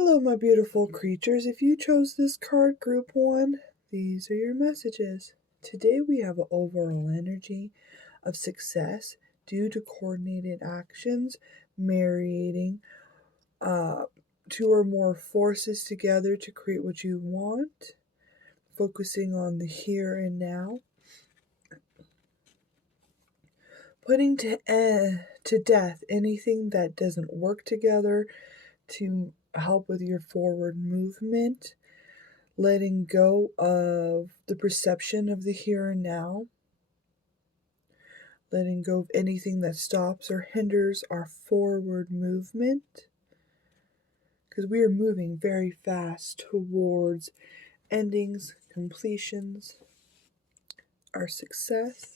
Hello, my beautiful creatures. If you chose this card, Group 1, these are your messages. Today we have an overall energy of success due to coordinated actions, marrying two or more forces together to create what you want, focusing on the here and now, putting to death anything that doesn't work together to help with your forward movement, letting go of the perception of the here and now, letting go of anything that stops or hinders our forward movement, because we are moving very fast towards endings, completions, our success.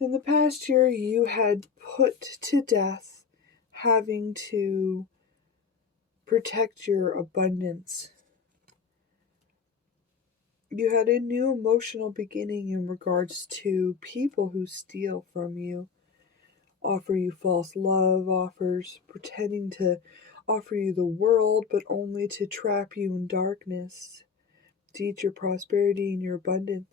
In the past year, you had put to death having to protect your abundance. You had a new emotional beginning in regards to people who steal from you, offer you false love offers, pretending to offer you the world, but only to trap you in darkness, to eat your prosperity and your abundance.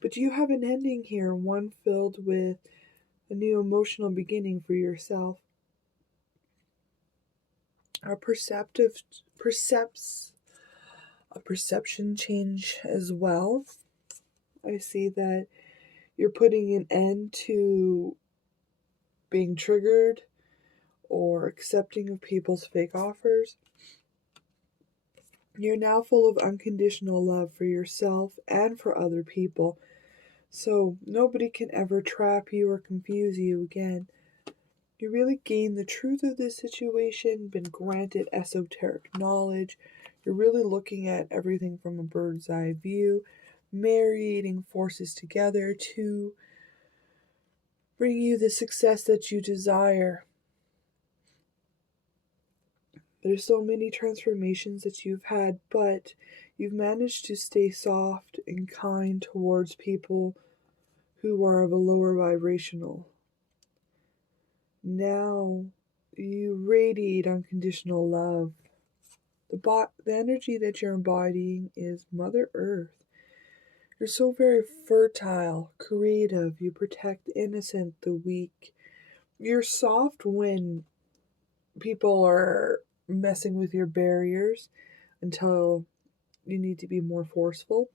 But you have an ending here, one filled with a new emotional beginning for yourself. A perception change as well. I see that you're putting an end to being triggered or accepting of people's fake offers. You're now full of unconditional love for yourself and for other people, so nobody can ever trap you or confuse you again. You really gain the truth of this situation, been granted esoteric knowledge. You're really looking at everything from a bird's eye view, marrying forces together to bring you the success that you desire. There's so many transformations that you've had, but you've managed to stay soft and kind towards people who are of a lower vibrational. Now you radiate unconditional love. The energy that you're embodying is Mother Earth. You're so very fertile, creative. You protect the innocent, the weak. You're soft when people are messing with your barriers until you need to be more forceful.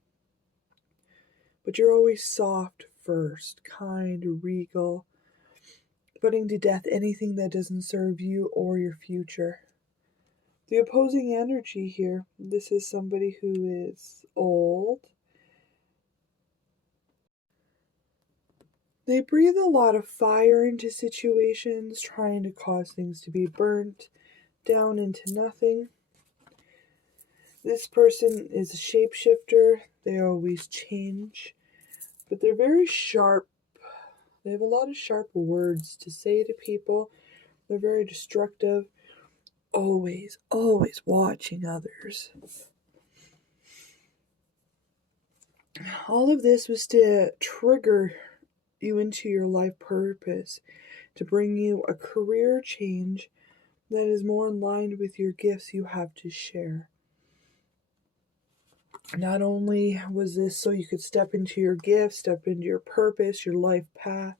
But you're always soft first, kind, regal, putting to death anything that doesn't serve you or your future. The opposing energy here, this is somebody who is old. They breathe a lot of fire into situations, trying to cause things to be burnt down into nothing. This person is a shapeshifter. They always change, but they're very sharp. They have a lot of sharp words to say to people. They're very destructive, always watching others. All of this was to trigger you into your life purpose, to bring you a career change that is more in line with your gifts you have to share. Not only was this so you could step into your gifts, step into your purpose, your life path,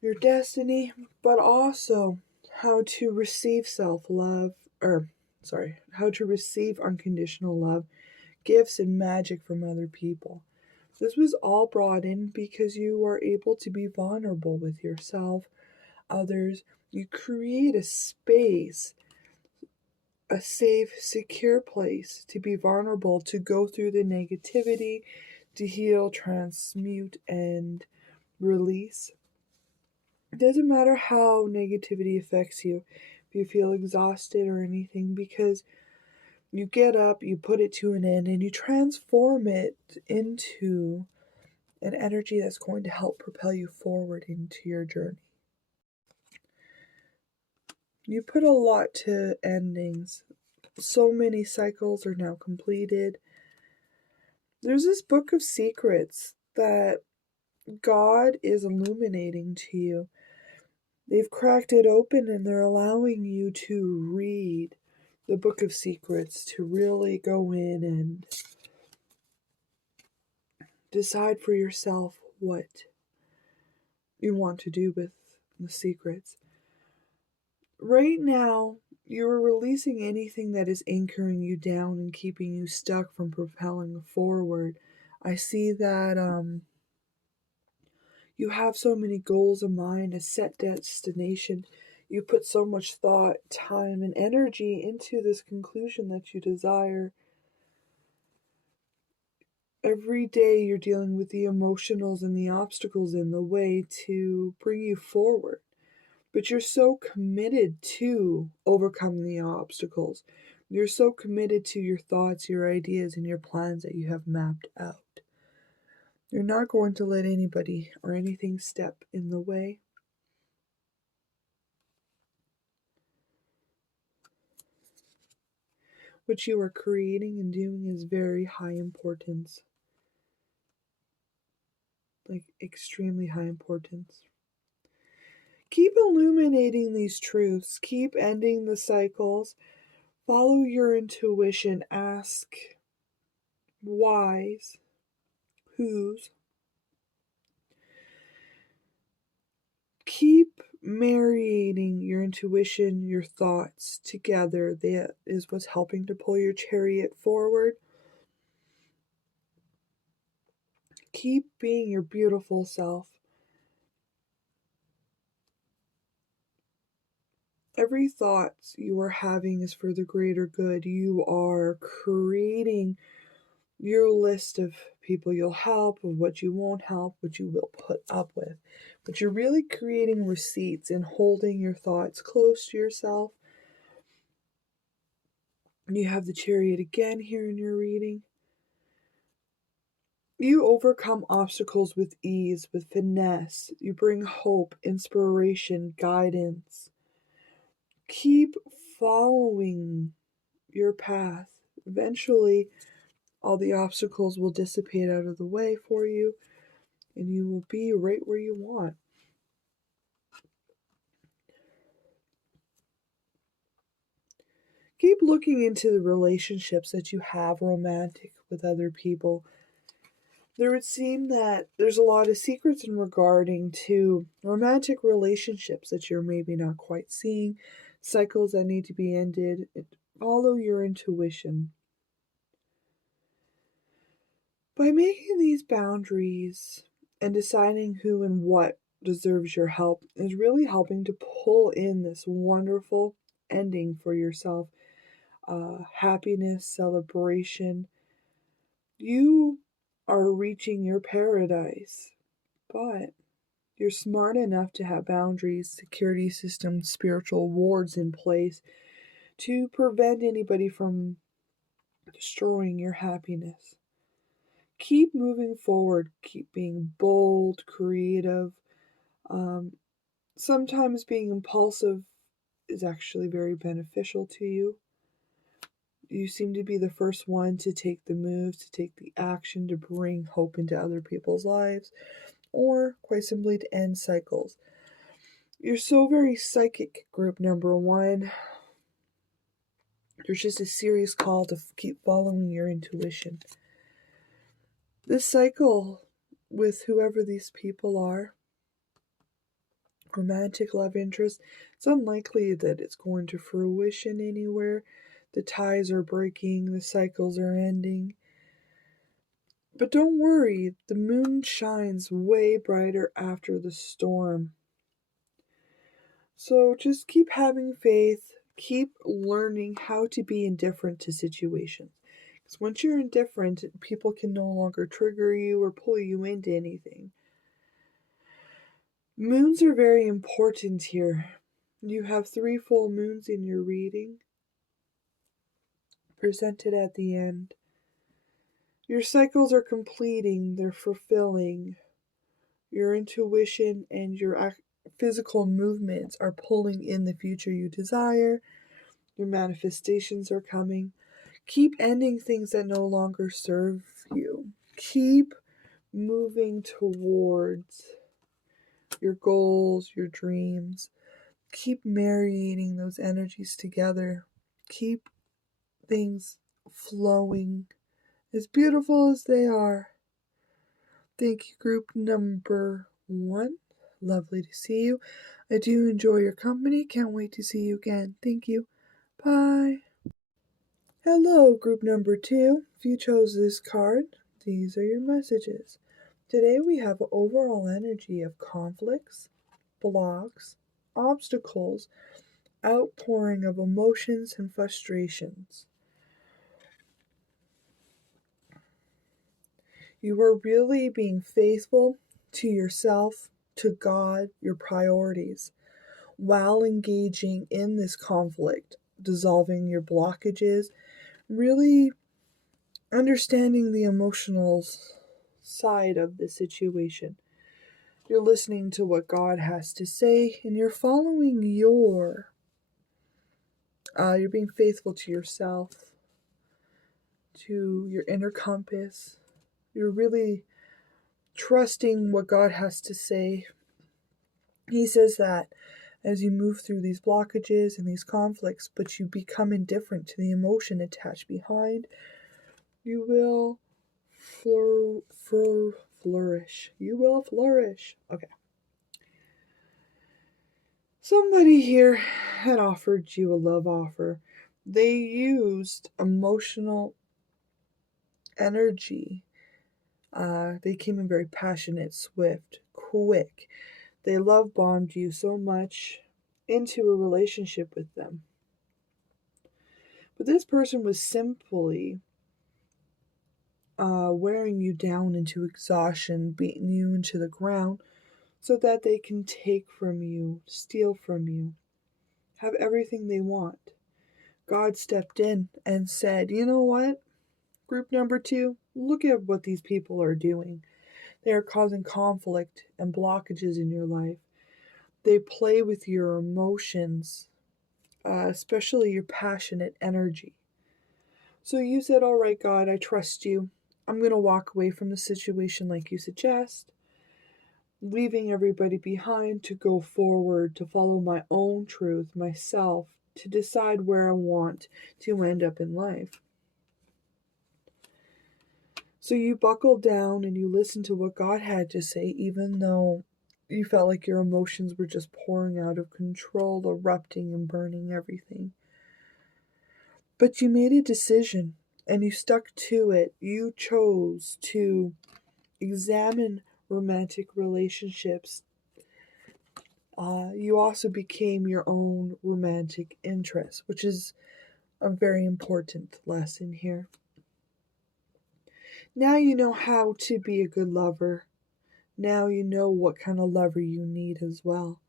your destiny, but also how to receive how to receive unconditional love, gifts, and magic from other people. This was all brought in because you are able to be vulnerable with yourself, others. You create a space, a safe, secure place to be vulnerable, to go through the negativity, to heal, transmute, and release. It doesn't matter how negativity affects you, if you feel exhausted or anything, because you get up, you put it to an end, and you transform it into an energy that's going to help propel you forward into your journey. You put a lot to endings. So many cycles are now completed. There's this book of secrets that God is illuminating to you. They've cracked it open and they're allowing you to read the Book of Secrets, to really go in and decide for yourself what you want to do with the secrets. Right now, you're releasing anything that is anchoring you down and keeping you stuck from propelling forward. I see that you have so many goals in mind, a set destination. You put so much thought, time, and energy into this conclusion that you desire. Every day you're dealing with the emotionals and the obstacles in the way to bring you forward. But you're so committed to overcoming the obstacles. You're so committed to your thoughts, your ideas, and your plans that you have mapped out. You're not going to let anybody or anything step in the way. What you are creating and doing is very high importance. Like extremely high importance. Keep illuminating these truths. Keep ending the cycles. Follow your intuition. Ask whys, whos. Keep marrying your intuition, your thoughts together. That is what's helping to pull your chariot forward. Keep being your beautiful self. Every thought you are having is for the greater good. You are creating your list of people you'll help, of what you won't help, what you will put up with. But you're really creating receipts and holding your thoughts close to yourself. And you have the chariot again here in your reading. You overcome obstacles with ease, with finesse. You bring hope, inspiration, guidance. Keep following your path. Eventually, all the obstacles will dissipate out of the way for you, and you will be right where you want. Keep looking into the relationships that you have romantic with other people. There would seem that there's a lot of secrets in regarding to romantic relationships that you're maybe not quite seeing, cycles that need to be ended. Follow your intuition. By making these boundaries and deciding who and what deserves your help is really helping to pull in this wonderful ending for yourself. Happiness, celebration. You are reaching your paradise, but you're smart enough to have boundaries, security systems, spiritual wards in place to prevent anybody from destroying your happiness. Keep moving forward, keep being bold, creative. Sometimes being impulsive is actually very beneficial to you. You seem to be the first one to take the move, to take the action, to bring hope into other people's lives, or quite simply to end cycles. You're so very psychic, group number one. There's just a serious call to keep following your intuition. This cycle with whoever these people are, romantic love interest, it's unlikely that it's going to fruition anywhere. The ties are breaking, the cycles are ending. But don't worry, the moon shines way brighter after the storm. So just keep having faith, keep learning how to be indifferent to situations. Because once you're indifferent, people can no longer trigger you or pull you into anything. Moons are very important here. You have 3 full moons in your reading, presented at the end. Your cycles are completing, they're fulfilling. Your intuition and your physical movements are pulling in the future you desire. Your manifestations are coming. Keep ending things that no longer serve you. Keep moving towards your goals, your dreams. Keep marrying those energies together. Keep things flowing as beautiful as they are. Thank you, group number 1. Lovely to see you. I do enjoy your company. Can't wait to see you again. Thank you. Bye. Hello, group number 2. If you chose this card, these are your messages. Today we have overall energy of conflicts, blocks, obstacles, outpouring of emotions and frustrations. You are really being faithful to yourself, to God, your priorities, while engaging in this conflict, dissolving your blockages, really understanding the emotional side of the situation. You're listening to what God has to say, and you're following you're being faithful to yourself, to your inner compass. You're really trusting what God has to say. He says that as you move through these blockages and these conflicts, but you become indifferent to the emotion attached behind, you will flourish. You will flourish. Okay. Somebody here had offered you a love offer. They used emotional energy. They came in very passionate, swift, quick. They love bombed you so much into a relationship with them. But this person was simply wearing you down into exhaustion, beating you into the ground, so that they can take from you, steal from you, have everything they want. God stepped in and said, you know what? Group number 2, look at what these people are doing. They are causing conflict and blockages in your life. They play with your emotions, especially your passionate energy. So you said, all right, God, I trust you. I'm going to walk away from the situation like you suggest, leaving everybody behind to go forward, to follow my own truth, myself, to decide where I want to end up in life. So you buckled down and you listened to what God had to say, even though you felt like your emotions were just pouring out of control, erupting and burning everything. But you made a decision and you stuck to it. You chose to examine romantic relationships. You also became your own romantic interest, which is a very important lesson here. Now you know how to be a good lover. Now you know what kind of lover you need as well.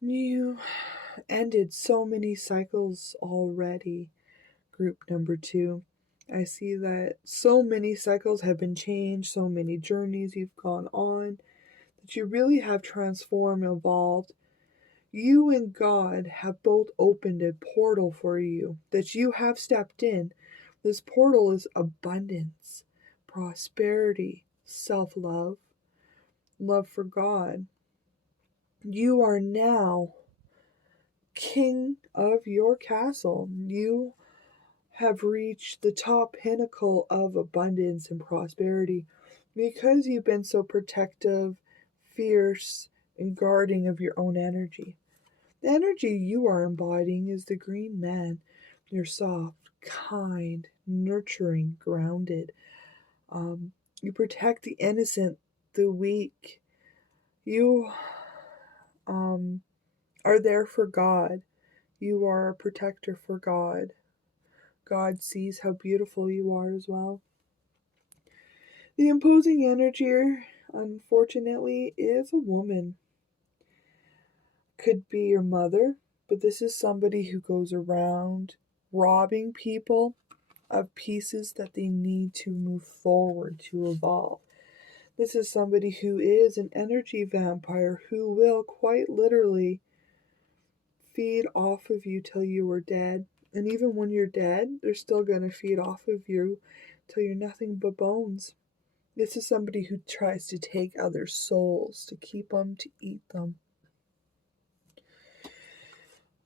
You ended so many cycles already, group number 2. I see that so many cycles have been changed, so many journeys you've gone on, that you really have transformed, evolved. You and God have both opened a portal for you that you have stepped in. This portal is abundance, prosperity, self-love, love for God. You are now king of your castle. You have reached the top pinnacle of abundance and prosperity because you've been so protective, fierce, and guarding of your own energy. The energy you are embodying is the green man. You're soft, kind, nurturing, grounded. You protect the innocent, the weak. You are there for God. You are a protector for God. God sees how beautiful you are as well. The imposing energy, unfortunately, is a woman. Could be your mother, but this is somebody who goes around robbing people of pieces that they need to move forward, to evolve. This is somebody who is an energy vampire who will quite literally feed off of you till you are dead. And even when you're dead, they're still going to feed off of you till you're nothing but bones. This is somebody who tries to take other souls, to keep them, to eat them.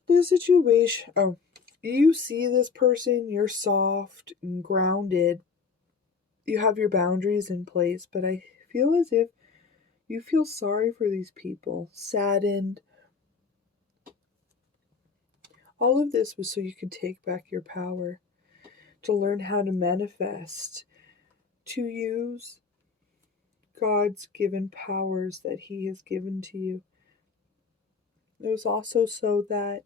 The situation, you see this person, you're soft and grounded, you have your boundaries in place, but I feel as if you feel sorry for these people, saddened. All of this was so you could take back your power, to learn how to manifest, to use God's given powers that He has given to you. It was also so that,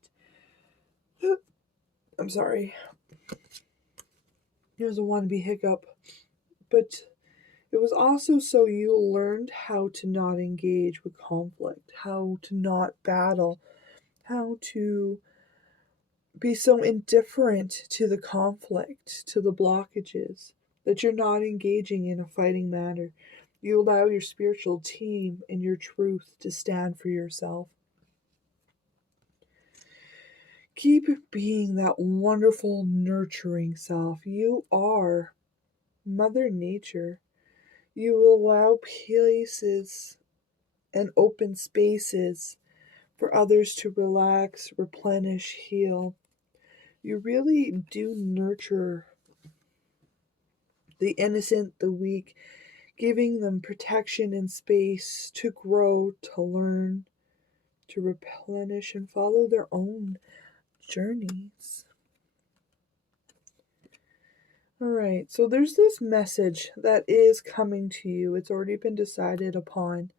I'm sorry, it was a wannabe hiccup, but it was also so you learned how to not engage with conflict, how to not battle, how to be so indifferent to the conflict, to the blockages, that you're not engaging in a fighting manner. You allow your spiritual team and your truth to stand for yourself. Keep being that wonderful, nurturing self. You are Mother Nature. You allow places and open spaces for others to relax, replenish, heal. You really do nurture the innocent, the weak, giving them protection and space to grow, to learn, to replenish, and follow their own journeys. All right, so there's this message that is coming to you. It's already been decided upon.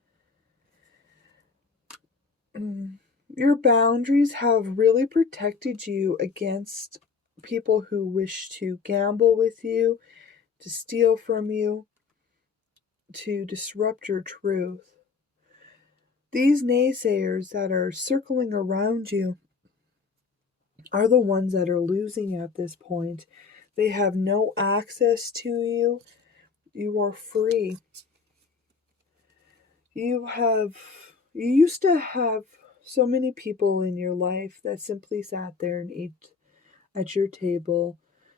Your boundaries have really protected you against people who wish to gamble with you, to steal from you, to disrupt your truth. These naysayers that are circling around you are the ones that are losing at this point. They have no access to you. You are free. You used to have so many people in your life that simply sat there and ate at your table,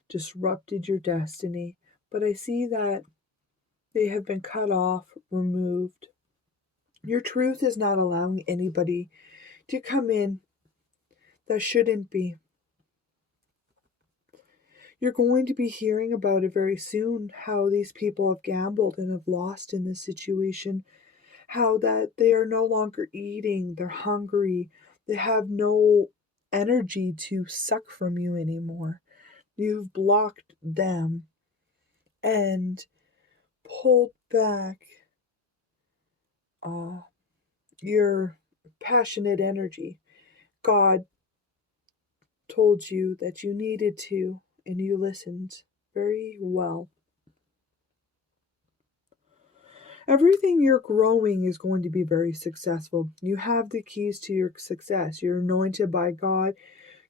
disrupted your destiny. But I see that they have been cut off, removed. Your truth is not allowing anybody to come in that shouldn't be. You're going to be hearing about it very soon, how these people have gambled and have lost in this situation, how that they are no longer eating, they're hungry, they have no energy to suck from you anymore. You've blocked them and pulled back your passionate energy. God told you that you needed to, and you listened very well. Everything you're growing is going to be very successful. You have the keys to your success. You're anointed by God.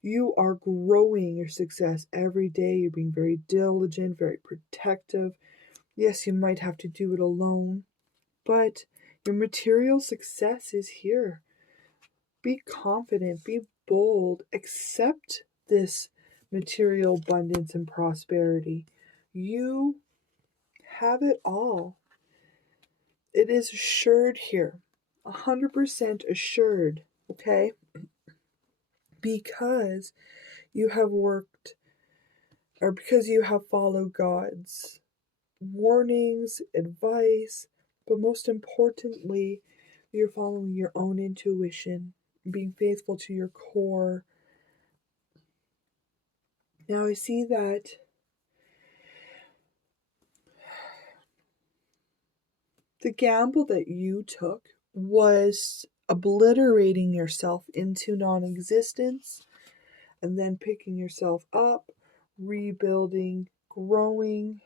You are growing your success every day. You're being very diligent, very protective. Yes, you might have to do it alone, but your material success is here. Be confident, be bold, accept this material abundance and prosperity. You have it all. It is assured here, 100% assured, okay? Because you have worked, or because you have followed God's warnings, advice, but most importantly, you're following your own intuition, being faithful to your core. Now I see that the gamble that you took was obliterating yourself into non-existence and then picking yourself up, rebuilding, growing.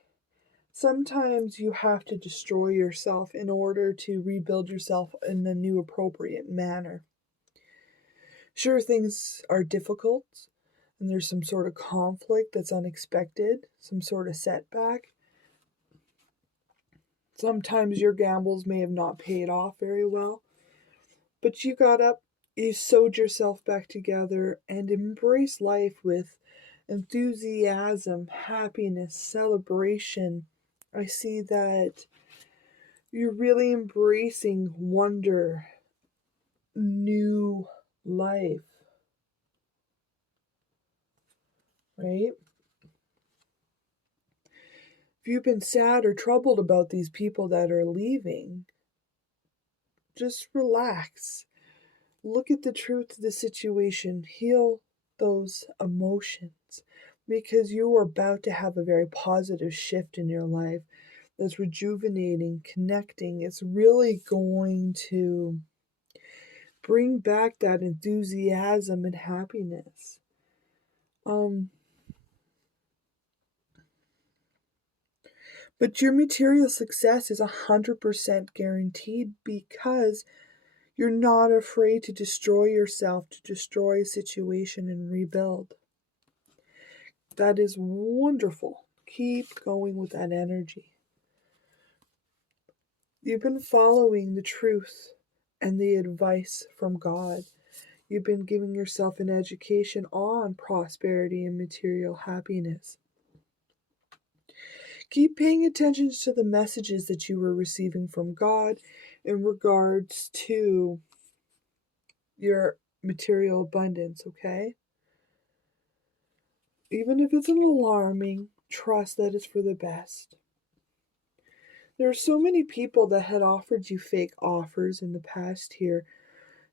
Sometimes you have to destroy yourself in order to rebuild yourself in a new appropriate manner. Sure, things are difficult and there's some sort of conflict that's unexpected, some sort of setback. Sometimes your gambles may have not paid off very well, but you got up, you sewed yourself back together, and embraced life with enthusiasm, happiness, celebration. I see that You're really embracing wonder, new life, right? If you've been sad or troubled about these people that are leaving, just relax. Look at the truth of the situation. Heal those emotions because you are about to have a very positive shift in your life that's rejuvenating, connecting. It's really going to bring back that enthusiasm and happiness. But your material success is 100% guaranteed because you're not afraid to destroy yourself, to destroy a situation and rebuild. That is wonderful. Keep going with that energy. You've been following the truth and the advice from God. You've been giving yourself an education on prosperity and material happiness. Keep paying attention to the messages that you were receiving from God in regards to your material abundance, okay? Even if it's an alarming, trust that it's for the best. There are so many people that had offered you fake offers in the past here,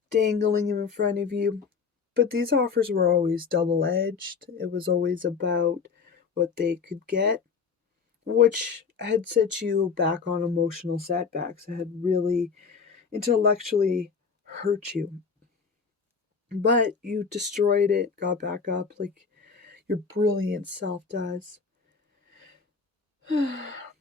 dangling them in front of you, but these offers were always double edged. It was always about what they could get, which had set you back on emotional setbacks. It had really intellectually hurt you. But you destroyed it, got back up like your brilliant self does.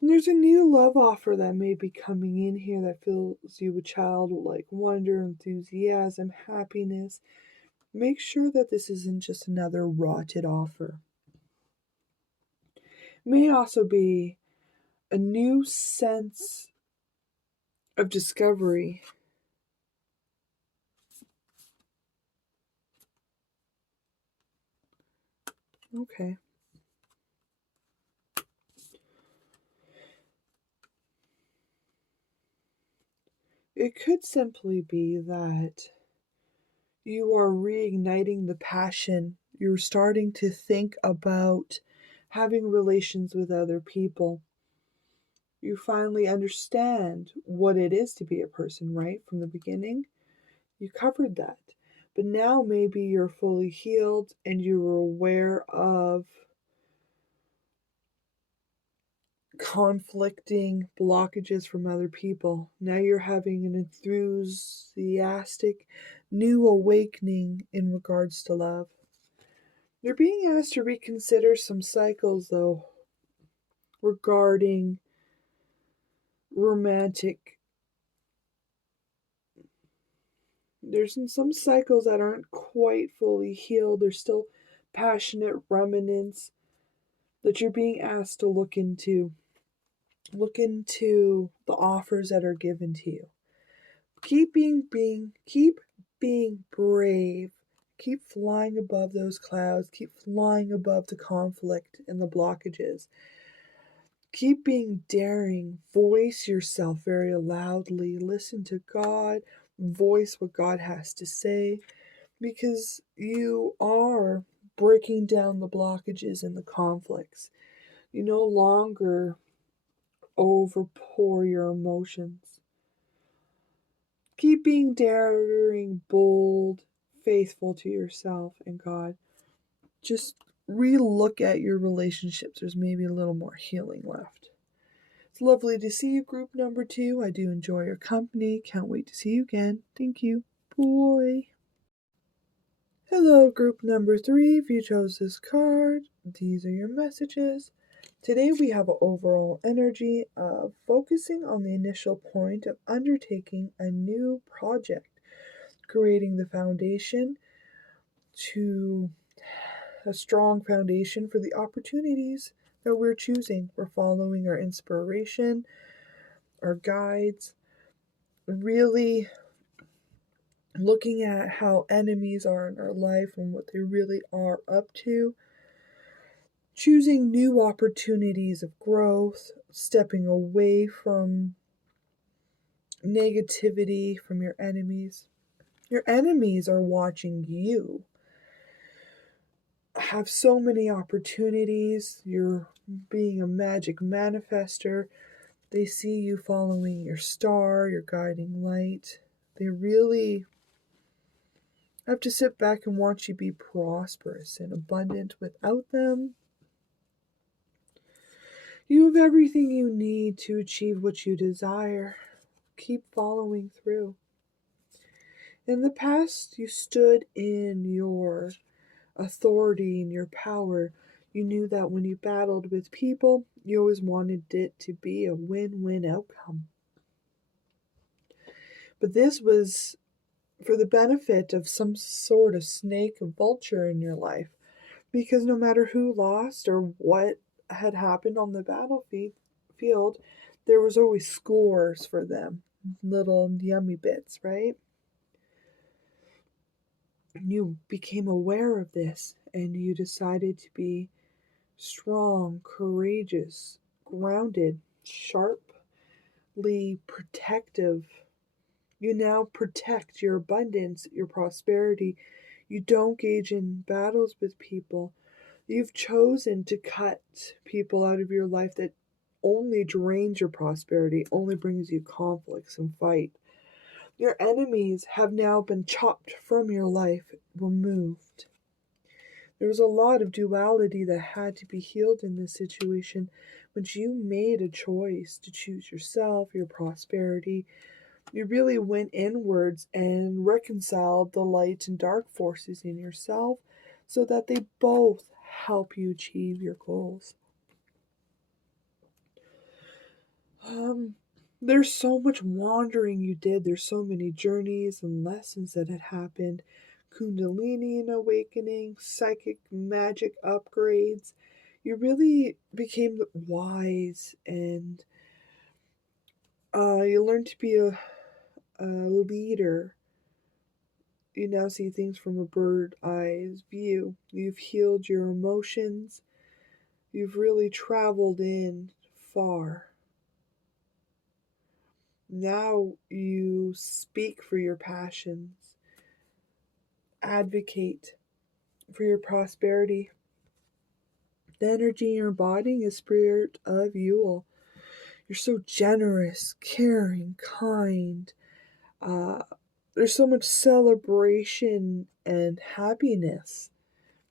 There's a new love offer that may be coming in here that fills you with childlike wonder, enthusiasm, happiness. Make sure that this isn't just another rotted offer. It may also be a new sense of discovery. Okay. It could simply be that you are reigniting the passion. You're starting to think about having relations with other people. You finally understand what it is to be a person, right? From the beginning, you covered that. But now maybe you're fully healed and you're aware of conflicting blockages from other people. Now you're having an enthusiastic new awakening in regards to love. You're being asked to reconsider some cycles, though, regarding romantic. There's some cycles that aren't quite fully healed. There's still passionate remnants that you're being asked to look into. Look into the offers that are given to you. Keep being brave. Keep flying above those clouds. Keep flying above the conflict and the blockages. Keep being daring. Voice yourself very loudly. Listen to God. Voice what God has to say, because you are breaking down the blockages and the conflicts. You no longer overpour your emotions. Keep being daring, bold, faithful to yourself and God. Just re-look at your relationships. There's maybe a little more healing left. It's lovely to see you, group number 2. I do enjoy your company. Can't wait to see you again. Thank you. Bye. Hello, group number 3. If you chose this card, these are your messages. Today we have an overall energy of focusing on the initial point of undertaking a new project, creating the foundation to a strong foundation for the opportunities that we're choosing. We're following our inspiration, our guides, really looking at how enemies are in our life and what they really are up to. Choosing new opportunities of growth, stepping away from negativity from your enemies. Your enemies are watching you have so many opportunities. You're being a magic manifester. They see you following your star, your guiding light. They really have to sit back and watch you be prosperous and abundant without them. You have everything you need to achieve what you desire. Keep following through. In the past, you stood in your authority and your power. You knew that when you battled with people, you always wanted it to be a win-win outcome. But this was for the benefit of some sort of snake or vulture in your life. Because no matter who lost or what had happened on the battlefield, there was always scores for them. Little yummy bits, right? You became aware of this and you decided to be strong, courageous, grounded, sharply protective. You now protect your abundance, your prosperity. You don't engage in battles with people. You've chosen to cut people out of your life that only drains your prosperity, only brings you conflicts and fight. Your enemies have now been chopped from your life, removed. There was a lot of duality that had to be healed in this situation, but you made a choice to choose yourself, your prosperity. You really went inwards and reconciled the light and dark forces in yourself so that they both help you achieve your goals. There's so much wandering you did. There's so many journeys and lessons that had happened. Kundalini and awakening, psychic magic upgrades. You really became wise and you learned to be a leader. You now see things from a bird's eye view. You've healed your emotions. You've really traveled in far. Now you speak for your passions, advocate for your prosperity. The energy in your body is spirit of Yule. You're so generous, caring, kind. There's so much celebration and happiness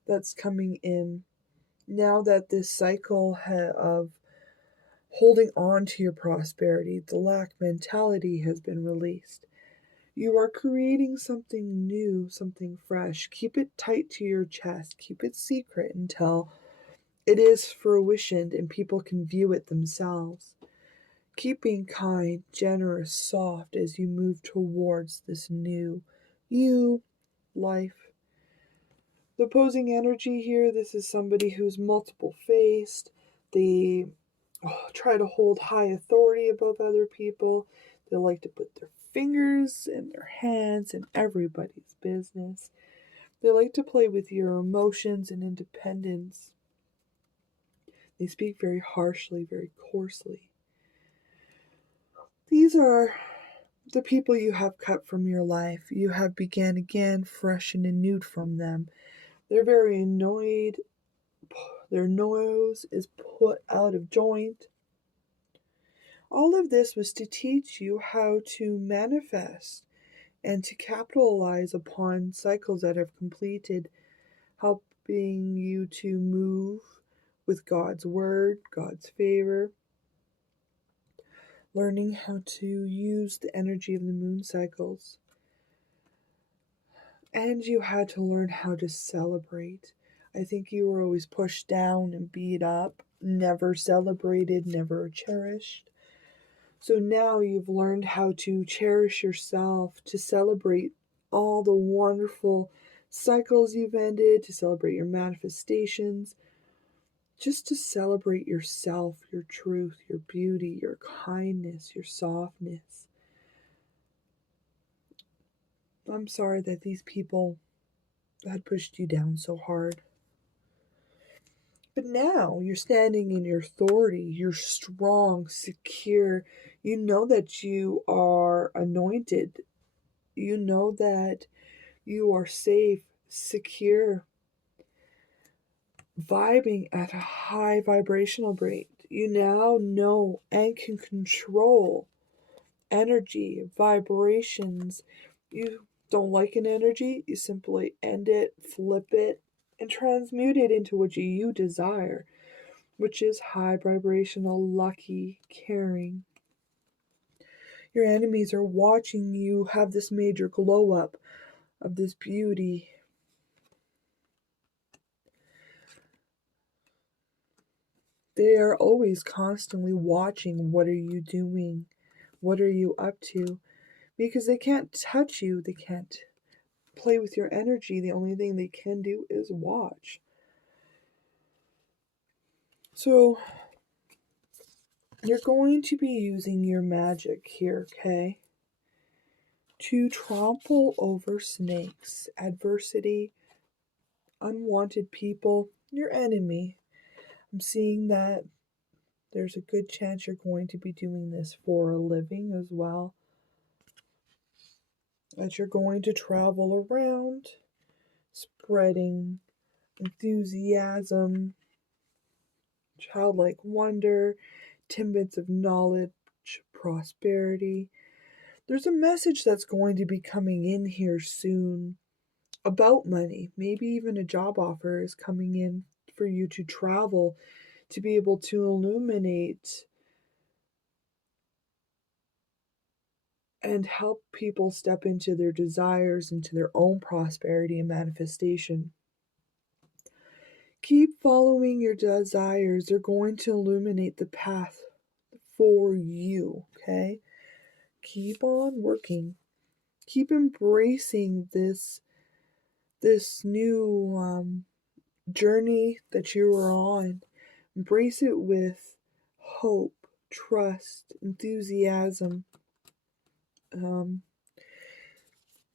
that's coming in now that this cycle of holding on to your prosperity, the lack mentality has been released. You are creating something new, something fresh. Keep it tight to your chest. Keep it secret until it is fruitioned and people can view it themselves. Keep being kind, generous, soft as you move towards this new you life. The opposing energy here, this is somebody who's multiple faced. They try to hold high authority above other people. They like to put their fingers and their hands in everybody's business. They like to play with your emotions and independence. They speak very harshly, very coarsely. These are the people you have cut from your life. You have began again, fresh and renewed from them. They're very annoyed. Their nose is put out of joint. All of this was to teach you how to manifest and to capitalize upon cycles that have completed, helping you to move with God's word, God's favor, learning how to use the energy of the moon cycles. And you had to learn how to celebrate. I think you were always pushed down and beat up, never celebrated, never cherished. So now you've learned how to cherish yourself, to celebrate all the wonderful cycles you've ended, to celebrate your manifestations, just to celebrate yourself, your truth, your beauty, your kindness, your softness. I'm sorry that these people had pushed you down so hard. But now you're standing in your authority. You're strong, secure. You know that you are are anointed. You know that you are safe, secure, vibing at a high vibrational rate. You now know and can control energy, vibrations. You don't like an energy, you simply end it, flip it, and transmute it into what you desire, which is high vibrational, lucky, caring. Your enemies are watching you have this major glow up of this beauty. They are always constantly watching, what are you doing? What are you up to? Because they can't touch you, they can't play with your energy. The only thing they can do is watch. So, you're going to be using your magic here, okay? To trample over snakes, adversity, unwanted people, your enemy. I'm seeing that there's a good chance you're going to be doing this for a living as well. That you're going to travel around, spreading enthusiasm, childlike wonder, tidbits of knowledge, prosperity. There's a message that's going to be coming in here soon about money. Maybe even a job offer is coming in for you to travel, to be able to illuminate and help people step into their desires, into their own prosperity and manifestation. Keep following your desires. They're going to illuminate the path for you, okay? Keep on working. Keep embracing this new journey that you are on. Embrace it with hope, trust, enthusiasm.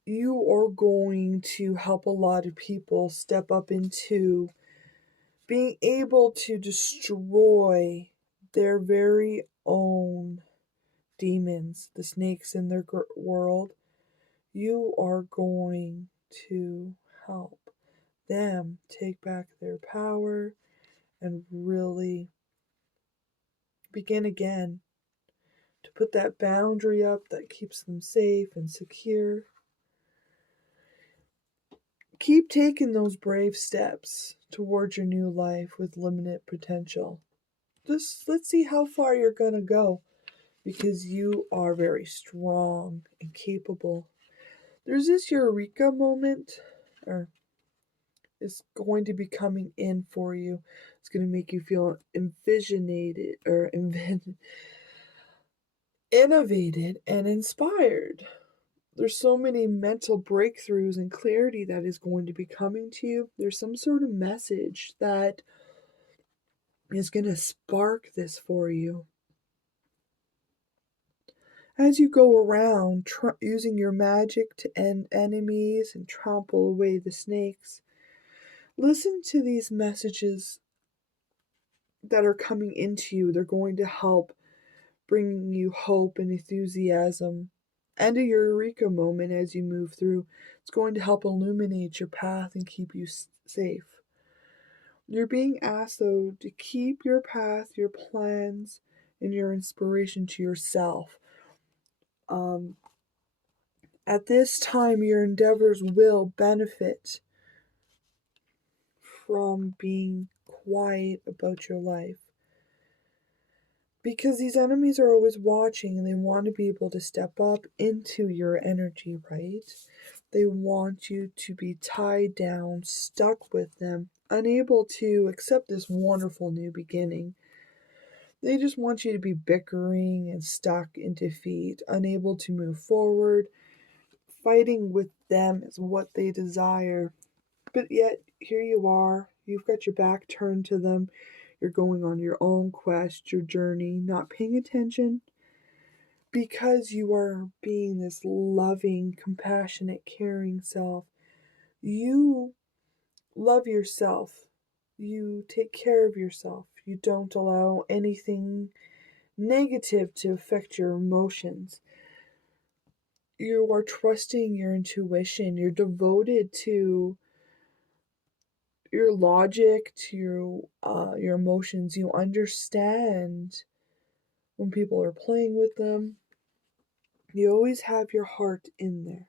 You are going to help a lot of people step up into being able to destroy their very own demons, the snakes in their world. You are going to help them take back their power and really begin again to put that boundary up that keeps them safe and secure. Keep taking those brave steps towards your new life with limited potential. Just let's see how far you're going to go, because you are very strong and capable. There's this eureka moment, or is going to be coming in for you. It's going to make you feel innovated and inspired. There's so many mental breakthroughs and clarity that is going to be coming to you. There's some sort of message that is going to spark this for you. As you go around using your magic to end enemies and trample away the snakes, listen to these messages that are coming into you. They're going to help bring you hope and enthusiasm and a eureka moment as you move through. It's going to help illuminate your path and keep you safe. You're being asked, though, to keep your path, your plans, and your inspiration to yourself. At this time, your endeavors will benefit from being quiet about your life. Because these enemies are always watching and they want to be able to step up into your energy, right? They want you to be tied down, stuck with them, unable to accept this wonderful new beginning. They just want you to be bickering and stuck in defeat, unable to move forward. Fighting with them is what they desire. But yet, here you are. You've got your back turned to them. You're going on your own quest, your journey, not paying attention, because you are being this loving, compassionate, caring self. You love yourself. You take care of yourself. You don't allow anything negative to affect your emotions. You are trusting your intuition. You're devoted to your logic, to your emotions. You understand when people are playing with them. You always have your heart in there.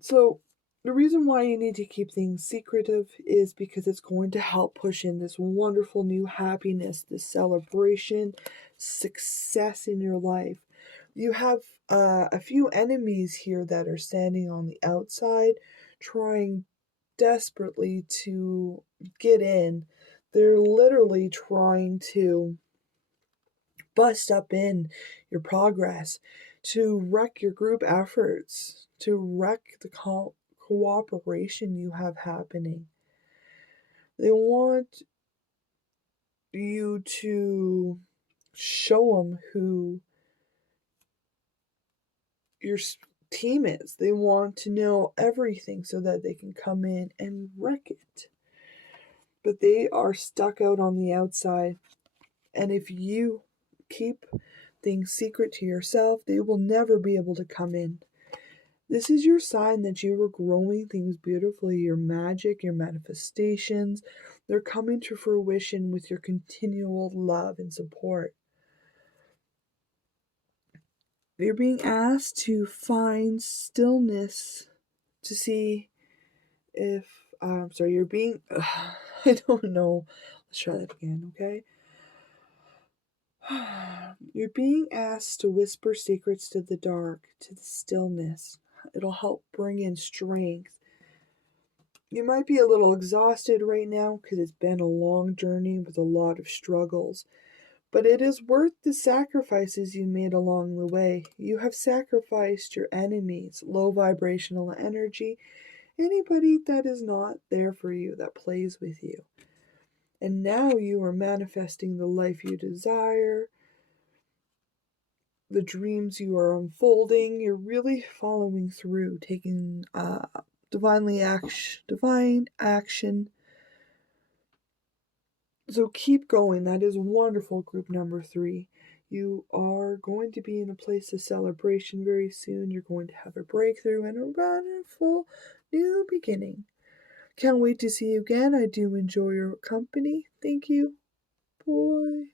So, the reason why you need to keep things secretive is because it's going to help push in this wonderful new happiness, this celebration, success in your life. You have a few enemies here that are standing on the outside, trying desperately to get in. They're literally trying to bust up in your progress, to wreck your group efforts, to wreck the cooperation you have happening. They want you to show them who your team is. They want to know everything so that they can come in and wreck it. But they are stuck out on the outside. And if you keep things secret to yourself, they will never be able to come in. This is your sign that you are growing things beautifully. Your magic, your manifestations, they're coming to fruition with your continual love and support. You're being asked to find stillness to see if, you're being, I don't know. Let's try that again, okay? You're being asked to whisper secrets to the dark, to the stillness. It'll help bring in strength. You might be a little exhausted right now because it's been a long journey with a lot of struggles, but it is worth the sacrifices you made along the way. You have sacrificed your enemies, low vibrational energy, anybody that is not there for you, that plays with you. And now you are manifesting the life you desire, the dreams you are unfolding. You're really following through, taking divine action. So keep going. That is wonderful, group number 3. You are going to be in a place of celebration very soon. You're going to have a breakthrough and a wonderful new beginning. Can't wait to see you again. I do enjoy your company. Thank you. Bye.